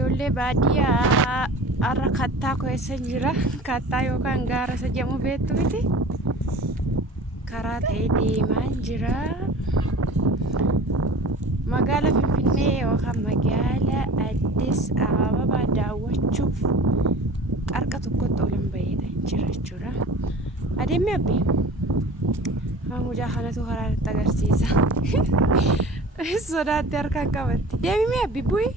ijoollee baadiyyaa har'a kattaa keessa jira. Kattaa yookaan gaara isa jedhamu beektu miti. Karaa ta'ee deemaa jira. Magaala Finfinnee yookaan magaala Addis Ababaa daawwachuuf harka tokkotti ol hin baheedha jira jechuudha. Adeemee abbi Hamuja kanatu karaa nutti agarsiisa. Sodaatti harkaan qabatti. Deemee abbi bu'ii.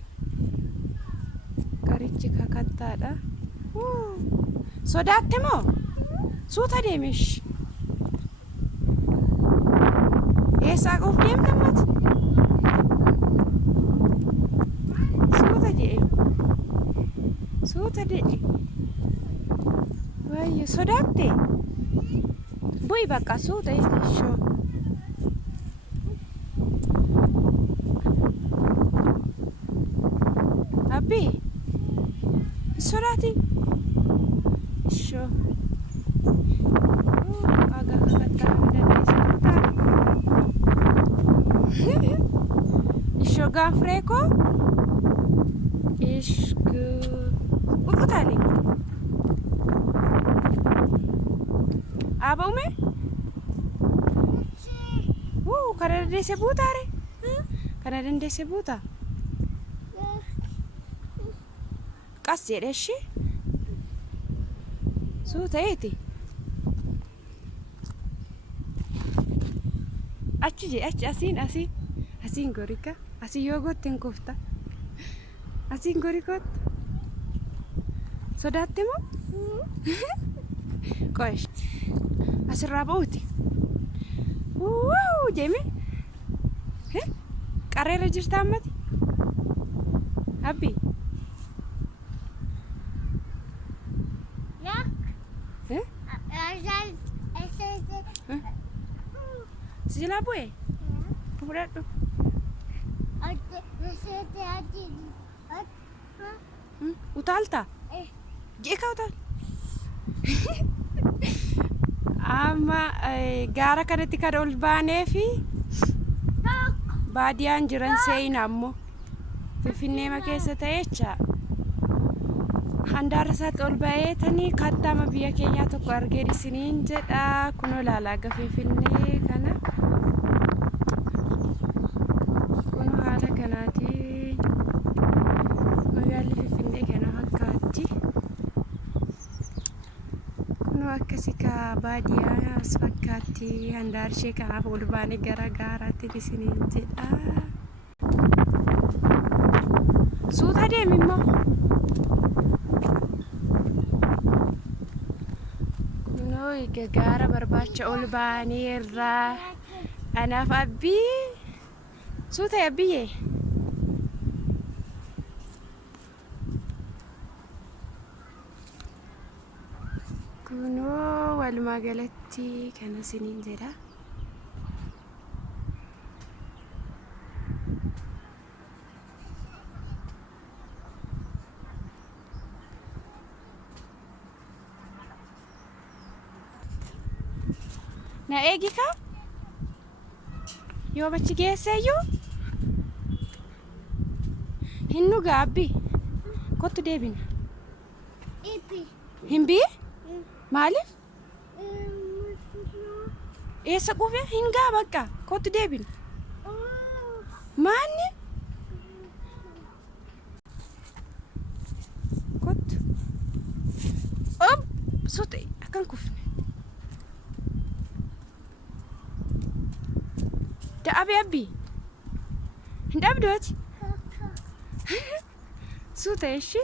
Garichi kakattaadha. Sodaatte moo? Suuta deemesh. Eessaa quuf deemte mati? Suuta jee. Suuta jee. Wayyo sodaatte? Bu'ii bakka suuta ishoo. Abbi. Sodaati. Ishoo. Aga kakattaa dandeessa butaa. Ishoo gaanfuree koo. Bukutaale. Aba ume? Kana dandeesse buutaare? Kana dandeesse buutaa? Qas jedheshi? Suuta eeti? Achi je achi asiin gorika asii yoo gootte hin kufta. Asiin gorikoot. Sodaatte moo? Qoesh. Asirraa ba'uuti. Jeeme? Qareera jirta ammati? Abbi? Sila bu'ee? Fudhadhu. Utaalta? Jeekaa utaal? Amma gaara kanatti kan ol baanee fi baadiyaan jiran seeyina ammoo Finfinnee keessa ta'echa handaara isaatti ol baheetanii kattaama biyya keenyaa tokko argee isiniin jedha. Kunoo ilaalaa aga Finfinnee kana. Kunoo haala kanaatiin magaalli Finfinnee kana fakkaatti. Kunoo akkasii ka baadiyyaa as fakkaatti. Handaara ishee kanaaf ol baanee gara gaaraatti isiniin jedha. Suuta deemi immoo. Gaara barbaacha ol baanee irraa anaaf abbi suuta abbiyyee kunoo walumaa galatti kana isiniin jedha. Na eegi ka? Yoo bachi geesseeyyuu? Hin dhugaa abbi? Kottu deebina. Hin bii? Maaliif? Eessa quufee? Hin gaa bakka. Kottu deebina. Maanni? Kottu. Suuta akkan kufne. Abi abbi hin dhabdooti suuta ishi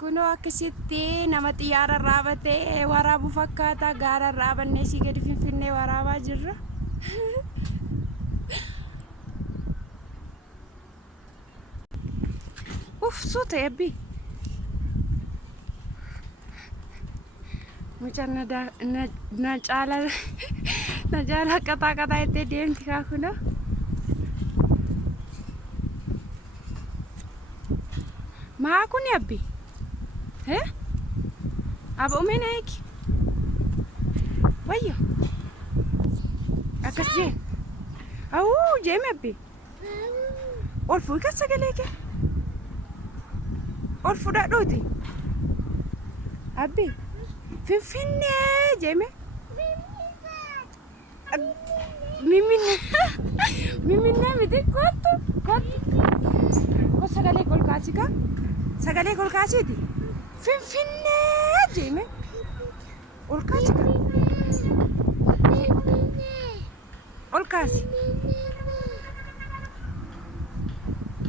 kunoo akkasitti nama xiyyaara raabatee waraabu fakkaata. Gaara raabannee si gadi Finfinnee waraabaa jirra. Suuta abbi mucaan na caala Najala kata-kata itu dia yang aku na. Ma aku ni abbi? Aba ume naik? Wayyo. Akas je. Au, je me abbi. Ol fuikat sagalee kee. ol fudhadhuuti. Abbi Finfinnee jeeme. Miminne miti kottu. Ko sagalee kolkaasii ka? Sagalee kolkaasiiti. Finfinnee jeeme. Ol kaasi ka? Ol kaasi.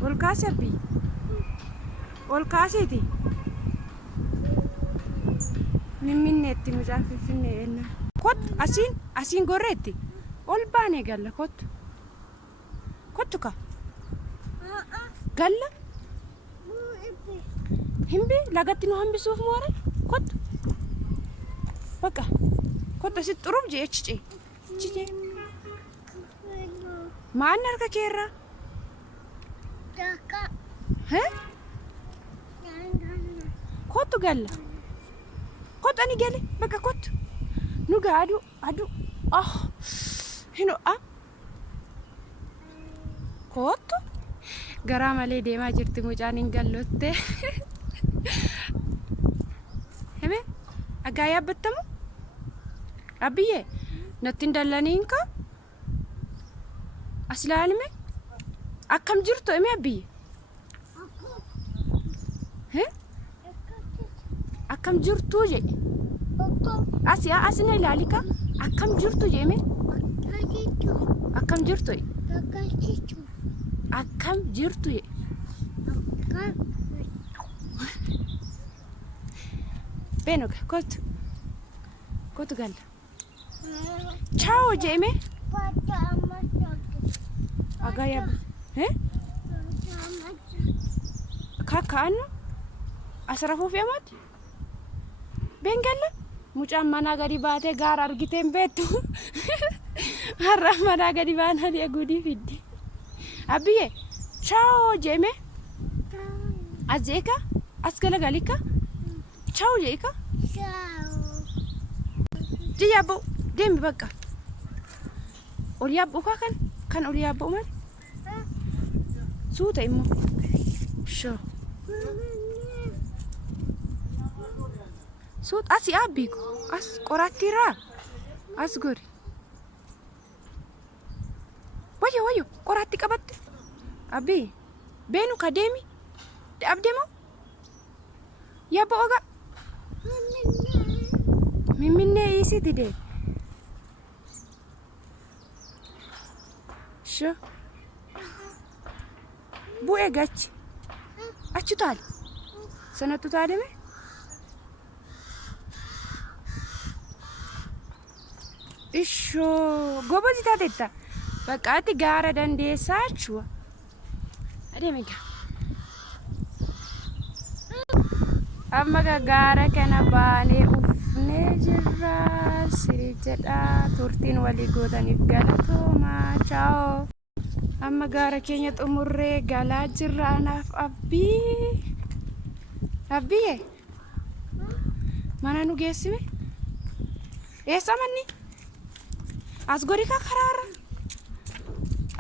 Ol kaasi abbi. Ol kaasiiti. Mimminneetti mucaan Finfinnee enna. Kottu asiin gorreetti. Ol baanee galla kottu. Kottu ka? Galla? Himbi lagatti nu hambisuuf moore? Kottu. Bakka. Kottu asitti xuruuf jee achi jee. Maan harka keerraa? Kottu galla. Kottu ani gale bakka kottu. Nu gaa aduu. Hino'a. Kottu. Garaa malee deemaa jirti mucaan hin gallotte. Hime agaa yaabbattamu? Abbiyyee natti hin dallaniin ka? As ilaalime? Akkam jirtu hime abbiyye? Akkam jirtu jedhe? As na ilaali ka? Akkam jirtu jedheme? Akkam jirtu jedhe? Akkam jirtu jedhe? Beenoka kottu galla. Ciao jedheme? Agaa yaabba. Kakkaannu as rafuuf yamaati? Bengalla mucaan manaa gadi baatee gaara argitee hin beektu. Har'a manaa gadi baanaa gudii fiddi. Abbiyyee ciao jedheme? As jeeka? As galagalika? Ciao jeeka? Ji yaabba'u deemi bakka. Ol yaabba'u kan ol yaabba'u malee? Suuta immoo. Shoo. Suut as yaabbiiku as qoraattiirraa as gori. Wayyo qoraatti qabatte. Abbii beenu ka deemi abdeemoo yaabba oga. Mimminnee isiiti deemi. Shoo. Bu'ee gachi. Achi taali. Sanattu taalime? Ishoo gobozi taatetta. Bakkaatti gaara dandeessaa jechuudha. Adeeme gaa. Amma gaara kana baanee ufnee jirra. Sirii jedhaa turtiin walii gootaniif galatooma. Ciao. Amma gaara keenya xumurree galaa jirra anaaf abbii. Abbiyyee mana nu geessime? Eessa manni? As gori ka karaarra?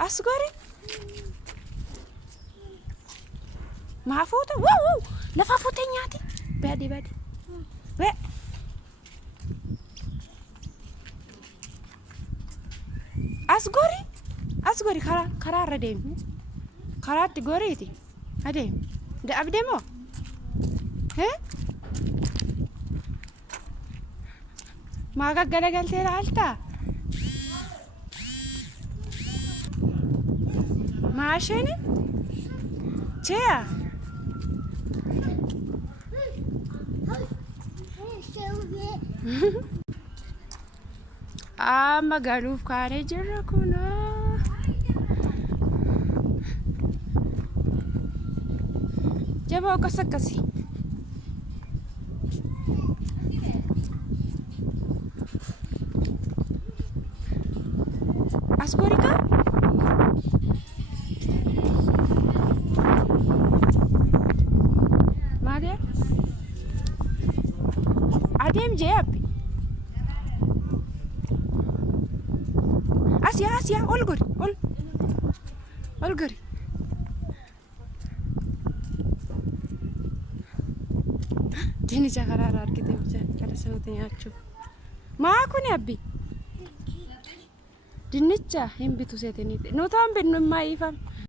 As gori? Maa fuuta? Wow! Lafa fuutee nyaati? Baadi. Bee. As gori karaarra deemi. Karaatti goriiti. Adeemi. Abdeemoo? Maa gaggalagaltee laaltaa? Maashini? Chea? Amma galuuf kaanee jirra kunoo. Jabaa akkasii. As gori ka? Maaliif? Adeem jee abbi. Asiyaa ol gori ol gori. Dinnicha karaarraa argite jala sanatti nyaachuuf. Maa kuni abbi? Dinnicha hin bitu seetaniiti. Nuti waan binnu hin maayiifam.